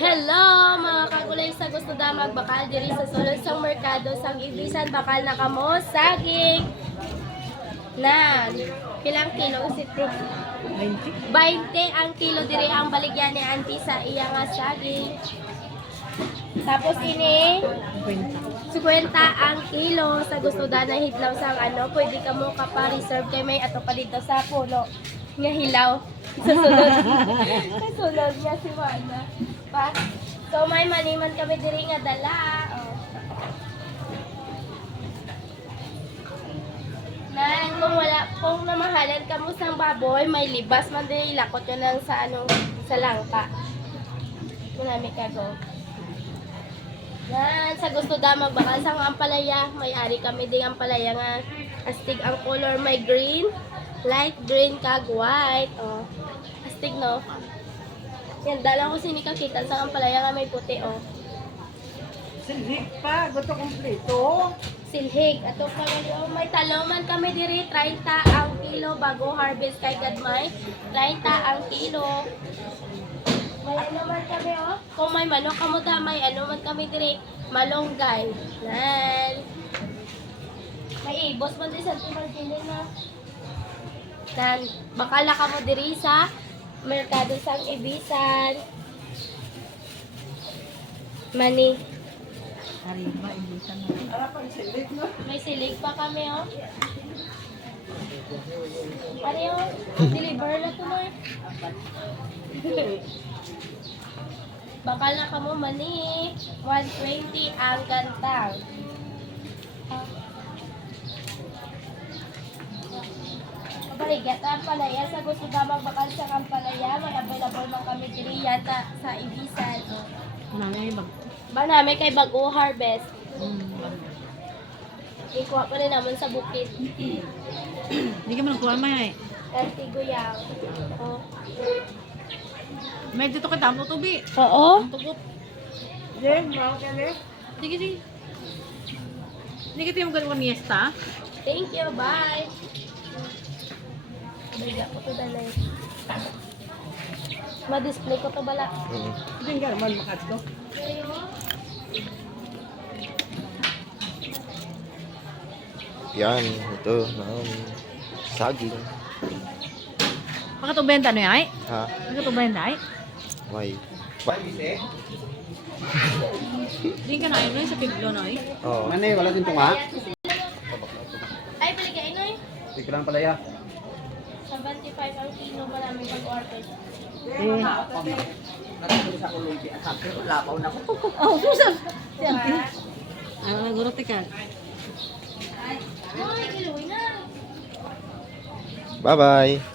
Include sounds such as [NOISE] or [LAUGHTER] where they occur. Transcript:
Hello mga kagulay sa gusto da magbakal diri sa sulod sang merkado sang ibisan bakal na kamo saging na pilang kilo siti 20 ang kilo diri ang baligyan ni auntie sa iya nga saging tapos ini 50 ang kilo. Sa gusto da na hidlaw sang ano pwede ka mo kapa-reserve kay may ato pa dito sa puno. Nga hilaw sa sunod sa [LAUGHS] sunod nga si Mana pa so may maniman kami diri nga dala oh. Nan, kung wala, kung namahalan ka mo sang baboy, may libas man din ilakot yun lang sa anong, sa langka. Kunami ka go. Yan, sa gusto da magbakal sang ampalaya, may ari kami ding ampalaya nga astig ang color may green, light green kag white. Oh. Astig no. Yan, dala ko sinikakita sa ampalaya nga may puti oh. Silhig pa, gusto kompleto. Silhig. Ato kami oh, may taloman kami diri 30 ang kilo bago harvest kay Gadmay. 30 ang kilo. May ano man kami oh. Kung may manok kamo da may ano man kami diri malunggay. Nan. May ibos man din sa Martini na. Nan, bakala kamo diri sa merkado sang Ibisan. Mani. Arriba, ibisan na. Ara pa silhig no? May silig pa kami, oh. Pare, oh. [LAUGHS] Deliver na to, Mar. Bakal na kamo mani. 120 ang gantang. Kabaligat ang palaya sa gusto damang bakal sa kang palaya. May available man kami diri yata sa Ibisan. Oh. Nangay bag. Ba namin kay bago harvest. Mm. Ikuha ko rin naman sa bukid. [CLEARS THROAT] Hindi ka man kuha may. Antiguyang. Oh. Medyo to kita mo tubi. Oo. Tugot. Jem, mau ka le? Sige, sige. Hindi ka tayo magagawa niesta. Thank you. Bye. Bigla ko to dalay. Ma-display ko to bala. Hindi ka naman makadto. Yan, ito, um, saging. Baka to benta no ay? Ha? Baka to benta ay? May. Ba? Hindi ka na yun no, sa piglo no ay? Oo. Ano wala din tunga? Ay, paligay no eh. Hindi ko lang pala ya. 75 ang kilo ba namin pag-order? Eh. Natapos sa kulumpi at sabi ko, lapaw na ko. Oh, susan. Siyempre. Ano na guro tika? Bye-bye.